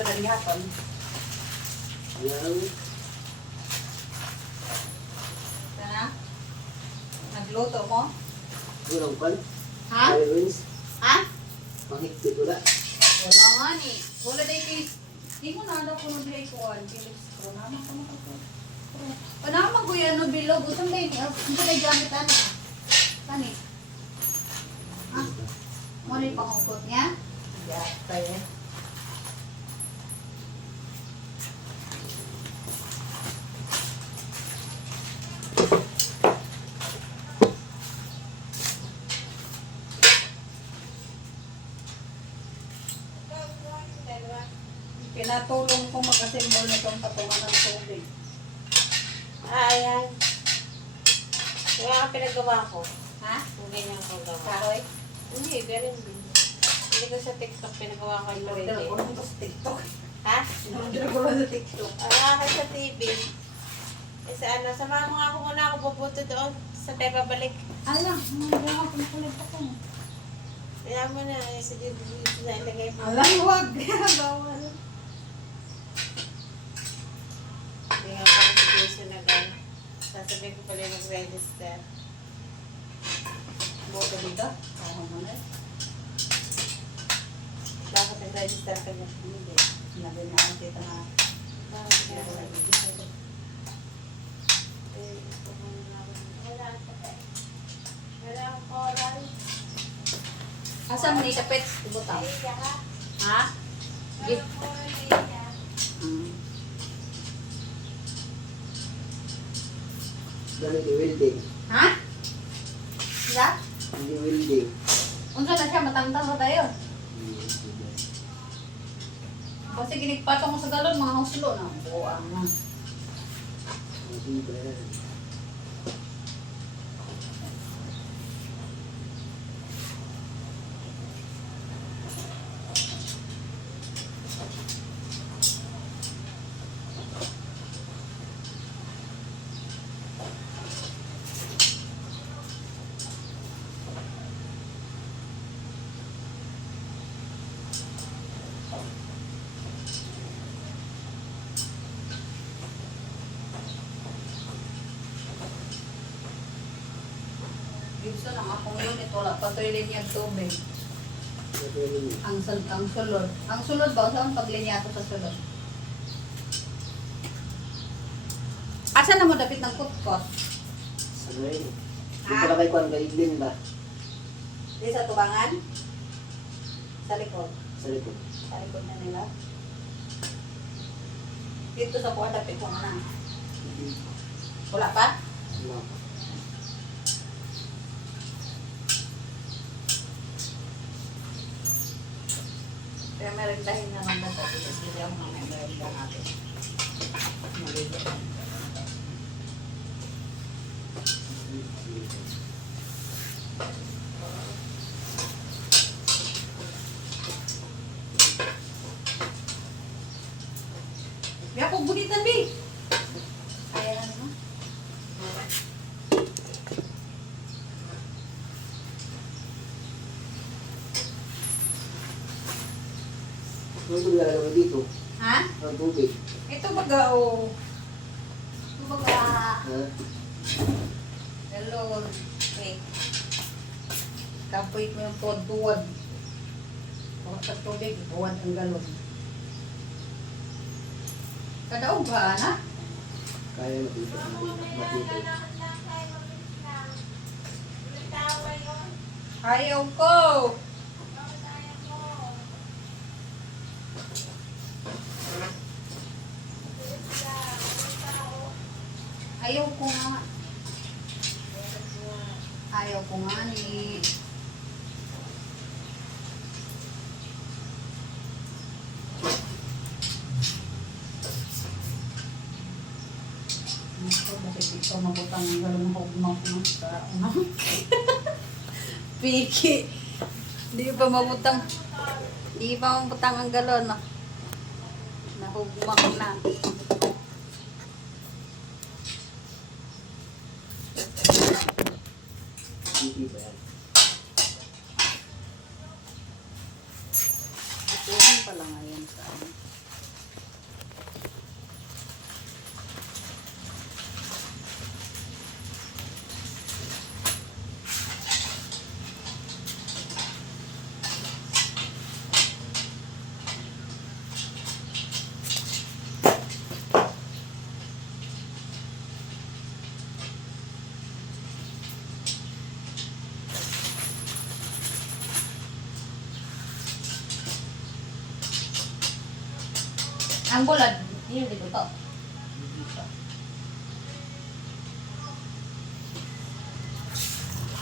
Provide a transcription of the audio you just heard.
ito na hapon. Yan. Sana? Nagluto mo? Gulong pan. Ha? Halloween's. Ha? Panghigpit wala. Wala nga ni. Wala day case. Di ko na daw ko nung day ko. Philips ko. Naman ko makapag. Panama ko yan no bilog. Usang day. Hindi ko day gamit ano. Kani? Ha? Muna yung pangugot niya? Yeah, tayo. Pinatulong ko mag-assemble na itong patungan ng tubig. Ayan. Kaya nga pinagawa ko. Ha? Kung ganyan ko gawa. Kahoy? Hindi, ganun din. Hindi ko sa TikTok pinagawa ko yung Sinundra ko pwede. lang sa TikTok. Ha? Sinundra ko lang sa TikTok. Wala ka sa TV. Eh sa ano, samahan mo nga ako muna ako bubuto doon sa tayo babalik. Alam, mga akong kulit ako. Kaya mo na, eh, sige, na ilagay mo. Alam, huwag. Bawal. Hindi nga parang situation na gano'n. Sasabihin ko pala yung mag-register. Boto dito? Oo mo na. Bakit nag-register ka niya? Hindi. Sinabi na ang tita na. Bakit nag-register? Eh, gusto ko na ako. Wala ako pa. Wala akong coral. Asa mo ni kapit? Ibutaw. Iya ka? Ha? Git. Walang coral iya. Dali di welding. Ha? Sila? Hindi welding. Unsa na siya? Matangtang sa tayo. Kasi ginigpatong mo sa galon, mga huslo na. Buang na. Hindi ba yan? Gibson ang akong unit, wala pa ito'y linyag tubig. Ito yun. Ang sulod. Ang sulod ba? Saan paglinyato sa sulod? Asa na mo dapit ng kutkot? Ano yun? Hindi pala kay Kwan, kay Idlin ba? Di sa tubangan? Sa likod. Sa likod. Sa likod na nila. Dito sa kuha dapit ko na. Wala pa? Wala. Kaya meron dahil naman na sa dito. Hindi ako naman meron na natin. Maligo. Kaya kung bunitan, Bi. Ayan na. Ano ito nilalagay dito? Ha? Ang tubig. Ito baga, oh. Ito baga. Ha? Hello. Okay. Kapoy mo yung tuwad-tuwad. Pagkat sa tubig, tuwad ang galon. Kadaog ba, na? Kaya mo dito. Matipid. Ayaw ko. Ayaw ko nga. Ayaw ko nga ni. Ito, bakit ito mabutang ang galong hugmak ng sa ano? Piki. Hindi pa mabutang. Hindi pa mabutang ang galon. Nahugmak na. Hindi ba yan? Ito pala ngayon sa ano. Ang bulad, yun dito to. Hindi pa.